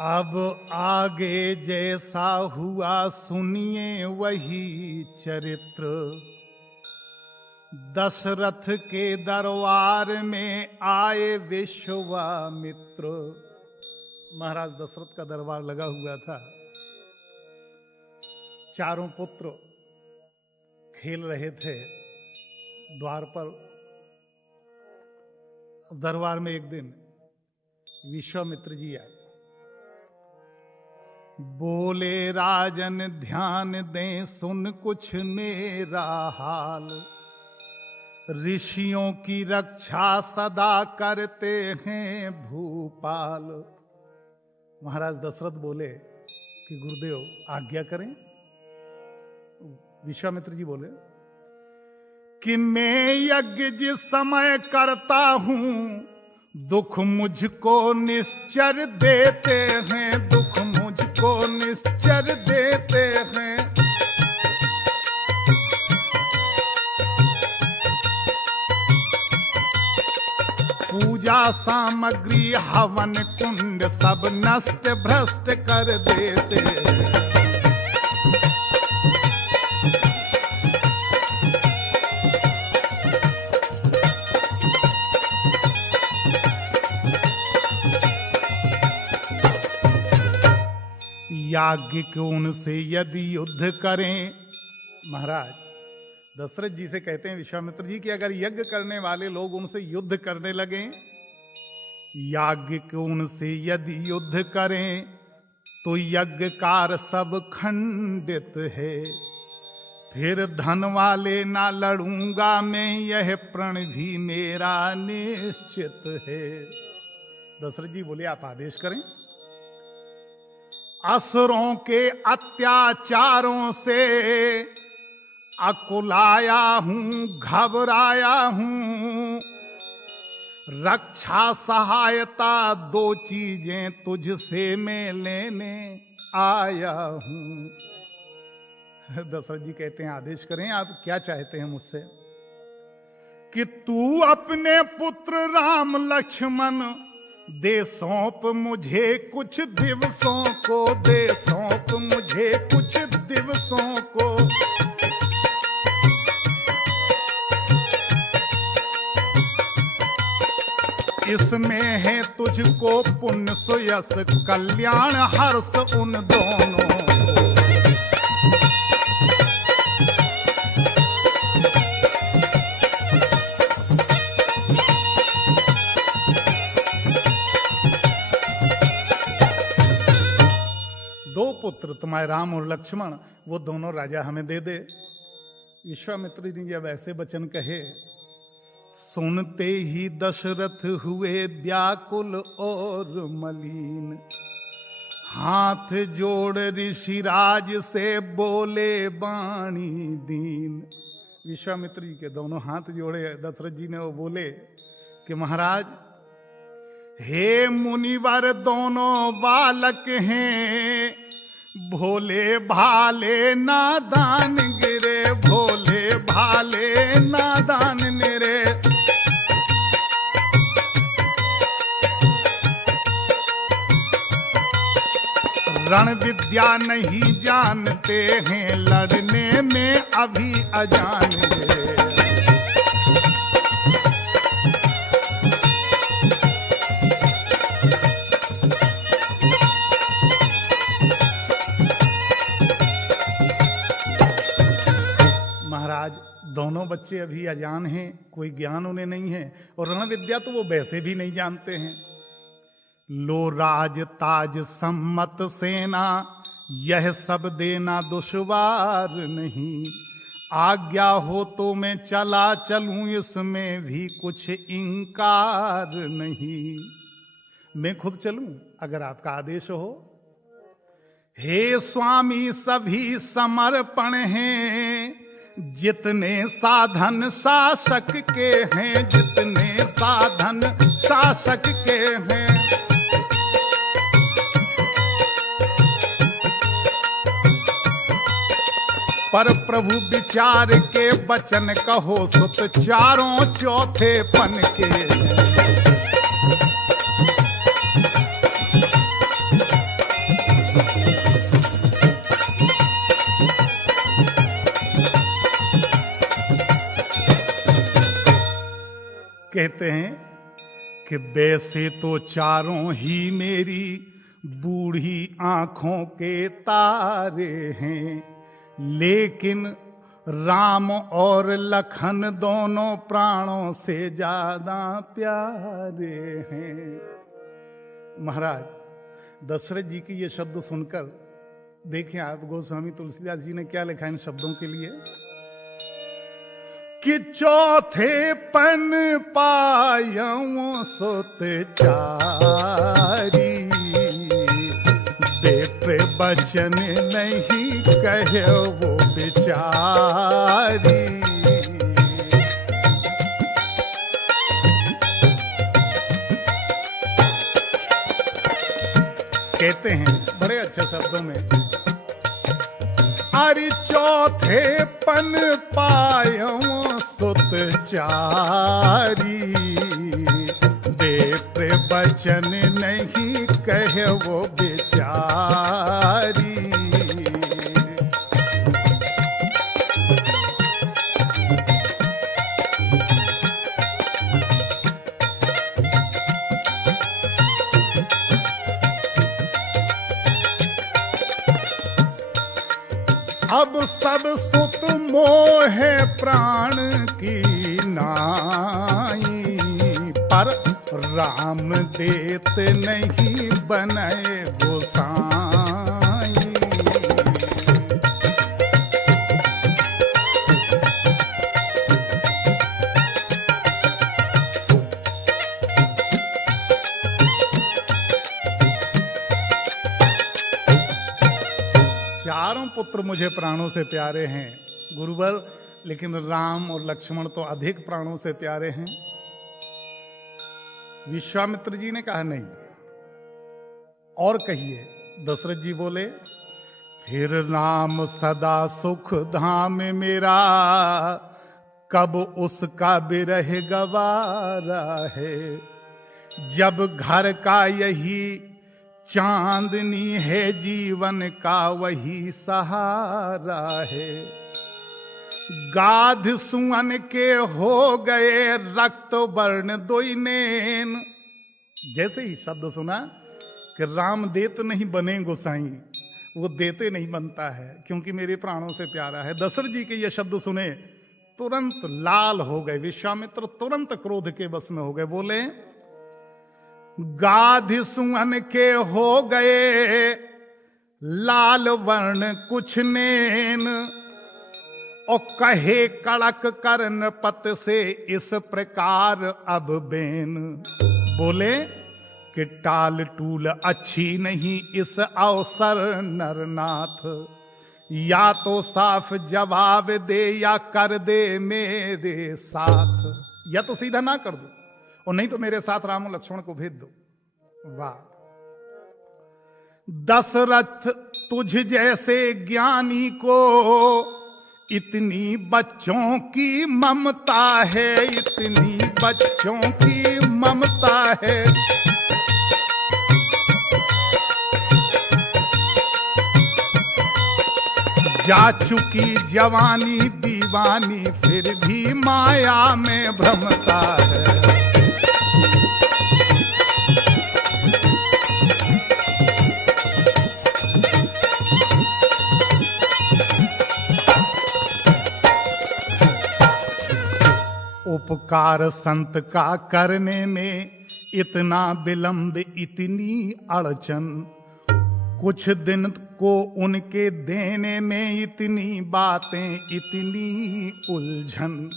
अब आगे जैसा हुआ सुनिए वही चरित्र। दशरथ के दरबार में आए विश्वामित्र। महाराज दशरथ का दरबार लगा हुआ था। चारों पुत्र खेल रहे थे द्वार पर। दरबार में एक दिन विश्वामित्र जी आए। बोले राजन ध्यान दें सुन कुछ मेरा हाल। ऋषियों की रक्षा सदा करते हैं भूपाल। महाराज दशरथ बोले कि गुरुदेव आज्ञा करें। विश्वामित्र जी बोले कि मैं यज्ञ जिस समय करता हूं दुख मुझको निश्चर देते हैं, दुख मुझको निश्चर देते हैं। पूजा सामग्री हवन कुंड सब नष्ट भ्रष्ट कर देते हैं। याज्ञिक उनसे यदि युद्ध करें। महाराज दशरथ जी से कहते हैं विश्वामित्र जी कि अगर यज्ञ करने वाले लोग उनसे युद्ध करने लगे, याज्ञिक उनसे यदि युद्ध करें तो यज्ञकार सब खंडित है। फिर धन वाले ना लड़ूंगा मैं, यह प्रण भी मेरा निश्चित है। दशरथ जी बोले आप आदेश करें। असुरों के अत्याचारों से अकुलाया हूं, घबराया हूं। रक्षा सहायता दो चीजें तुझसे मैं लेने आया हूं। दशरथ जी कहते हैं आदेश करें, आप क्या चाहते हैं मुझसे? कि तू अपने पुत्र राम लक्ष्मण दे सौंप मुझे कुछ दिवसों को, दे सौंप मुझे कुछ दिवसों को। इसमें है तुझको पुण्य सुयस कल्याण हर्ष उन दोनों। पुत्र तुम्हारे राम और लक्ष्मण वो दोनों राजा हमें दे दे। विश्वामित्र जी जब ऐसे वचन कहे, सुनते ही दशरथ हुए व्याकुल और मलिन। हाथ जोड़ ऋषिराज से बोले बाणी दीन। विश्वामित्र जी के दोनों हाथ जोड़े दशरथ जी ने, वो बोले कि महाराज हे मुनिवर दोनों बालक हैं, भोले भाले नादान गिरे, भोले भाले नादान निरे। रण विद्या नहीं जानते हैं, लड़ने में अभी अजान रे। दोनों बच्चे अभी अजान हैं, कोई ज्ञान उन्हें नहीं है, और रण विद्या तो वो वैसे भी नहीं जानते हैं। लो राज ताज सम्मत सेना, यह सब देना दुश्वार नहीं। आज्ञा हो तो मैं चला चलूं, इसमें भी कुछ इंकार नहीं। मैं खुद चलूं अगर आपका आदेश हो। हे स्वामी सभी समर्पण हैं, जितने साधन शासक के हैं, जितने साधन शासक के हैं। पर प्रभु विचार के वचन कहो, सुत चारों चौथे पन के। कहते हैं कि वैसे तो चारों ही मेरी बूढ़ी आंखों के तारे हैं, लेकिन राम और लखन दोनों प्राणों से ज्यादा प्यारे हैं। महाराज दशरथ जी की ये शब्द सुनकर देखिए आप, गोस्वामी तुलसीदास जी ने क्या लिखा इन शब्दों के लिए कि चौथे पन पायऊं सुत चारी, बेटे बचन नहीं कहे वो बेचारी। कहते हैं बड़े अच्छे शब्दों में, अरे चौथे पन पायऊं सुत चारी, बेटे बचन नहीं कहे वो बेचारी। अब सब सुत मोह प्राण की नाई, पर राम देत नहीं बनाए गोसाई। चारों पुत्र मुझे प्राणों से प्यारे हैं गुरुवर, लेकिन राम और लक्ष्मण तो अधिक प्राणों से प्यारे हैं। विश्वामित्र जी ने कहा नहीं, और कहिए। दशरथ जी बोले, फिर राम सदा सुख धाम मेरा, कब उसका बिरह गवारा है। जब घर का यही चांदनी है, जीवन का वही सहारा है। गाध सुअन के हो गए रक्त वर्ण दोई नैन। जैसे ही शब्द सुना कि राम देत नहीं बने गोसाई, वो देते नहीं बनता है क्योंकि मेरे प्राणों से प्यारा है। दशरथ जी के ये शब्द सुने तुरंत लाल हो गए। विश्वामित्र तुरंत क्रोध के वश में हो गए। बोले, गाध सुअन के हो गए लाल वर्ण कुछ नैन, और कहे कड़क कर्ण पत से इस प्रकार अब बेन। बोले कि टाल टूल अच्छी नहीं इस अवसर नरनाथ, या तो साफ जवाब दे या कर दे मेरे साथ। या तो सीधा ना कर दो और नहीं तो मेरे साथ राम और लक्ष्मण को भेज दो। वाह! दशरथ तुझ जैसे ज्ञानी को इतनी बच्चों की ममता है, इतनी बच्चों की ममता है। जा चुकी जवानी दीवानी फिर भी माया में भ्रमता है। उपकार संत का करने में इतना विलंब, इतनी अड़चन, कुछ दिन को उनके देने में इतनी बातें, इतनी उलझन।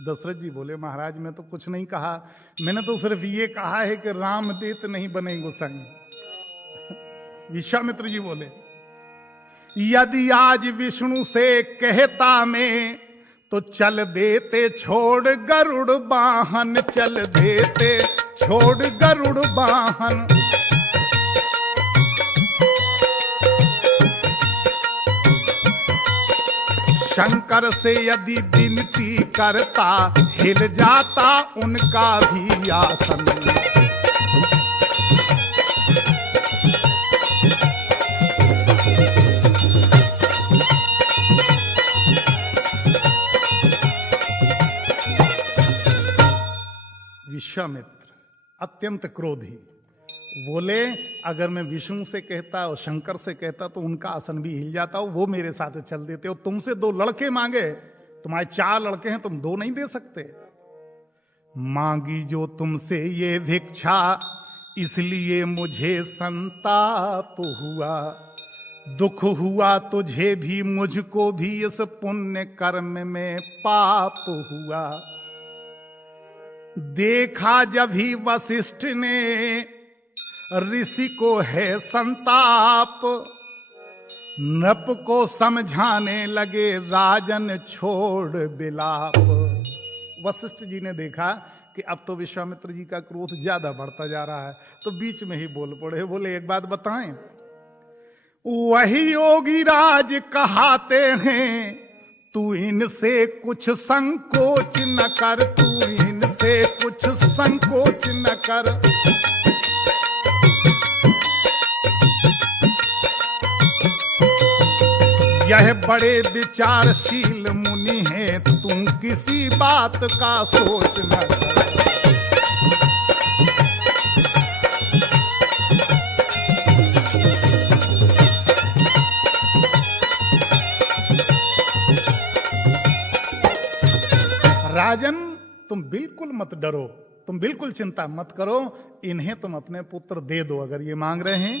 दशरथ जी बोले, महाराज मैं तो कुछ नहीं कहा, मैंने तो सिर्फ ये कहा है कि राम देत नहीं बने गोसाई। विश्वामित्र जी बोले, यदि आज विष्णु से कहता मैं तो चल देते छोड़ गरुड़ वाहन, चल देते छोड़ गरुड़ वाहन। शंकर से यदि विनती करता हिल जाता उनका भी आसन। विश्वामित्र अत्यंत क्रोधी बोले, अगर मैं विष्णु से कहता और शंकर से कहता तो उनका आसन भी हिल जाता, वो मेरे साथ चल देते। और तुमसे 2 लड़के मांगे, तुम्हारे 4 लड़के हैं, तुम 2 नहीं दे सकते। मांगी जो तुमसे ये भिक्षा, इसलिए मुझे संताप हुआ। दुख हुआ तुझे भी मुझको भी, इस पुण्य कर्म में पाप हुआ। देखा जब ही वशिष्ठ ने ऋषि को है संताप, नृप को समझाने लगे राजन छोड़ बिलाप। वशिष्ठ जी ने देखा कि अब तो विश्वामित्र जी का क्रोध ज्यादा बढ़ता जा रहा है, तो बीच में ही बोल पड़े, बोले एक बात बताएं, वही योगी राज कहाते हैं, तू इनसे कुछ संकोच न कर, तू इनसे कुछ संकोच न कर। यह बड़े विचारशील मुनि हैं, तू किसी बात का सोच न कर। राजन, तुम बिल्कुल मत डरो, तुम बिल्कुल चिंता मत करो, इन्हें तुम अपने पुत्र दे दो अगर ये मांग रहे हैं।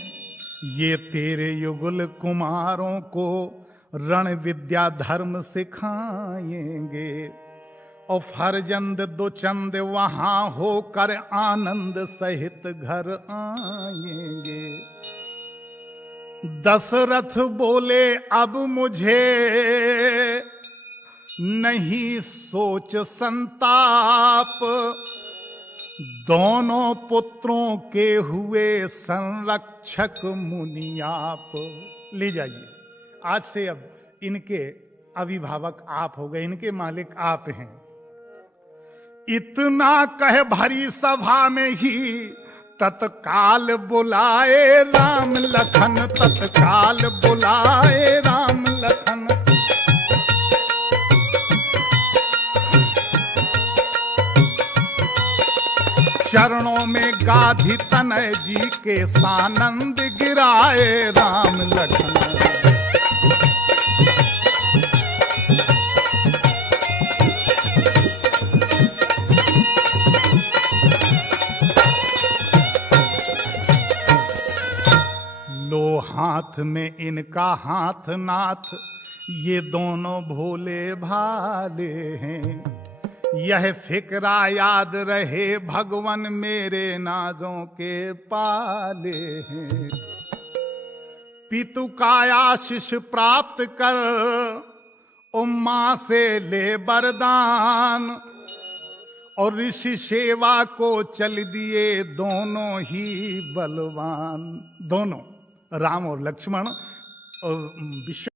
ये तेरे युगल कुमारों को रण विद्या धर्म सिखाएंगे, और फरजंद 2 चंद वहां होकर आनंद सहित घर आएंगे। दशरथ बोले, अब मुझे नहीं सोच संताप, दोनों पुत्रों के हुए संरक्षक मुनि आप। ले जाइए, आज से अब इनके अभिभावक आप हो गए, इनके मालिक आप हैं। इतना कह भरी सभा में ही तत्काल बुलाए राम लखन, तत्काल बुलाए राम लखन। चरणों में गाधी तनय जी के सानंद गिराए राम लखन। लो हाथ में इनका हाथ नाथ, ये दोनों भोले भाले हैं। यह फिक्रा याद रहे भगवन मेरे नाजों के पाले हैं। पितु का आशीष प्राप्त कर, उम्मा से ले वरदान, और ऋषि सेवा को चल दिए दोनों ही बलवान। दोनों राम और लक्ष्मण और विश्व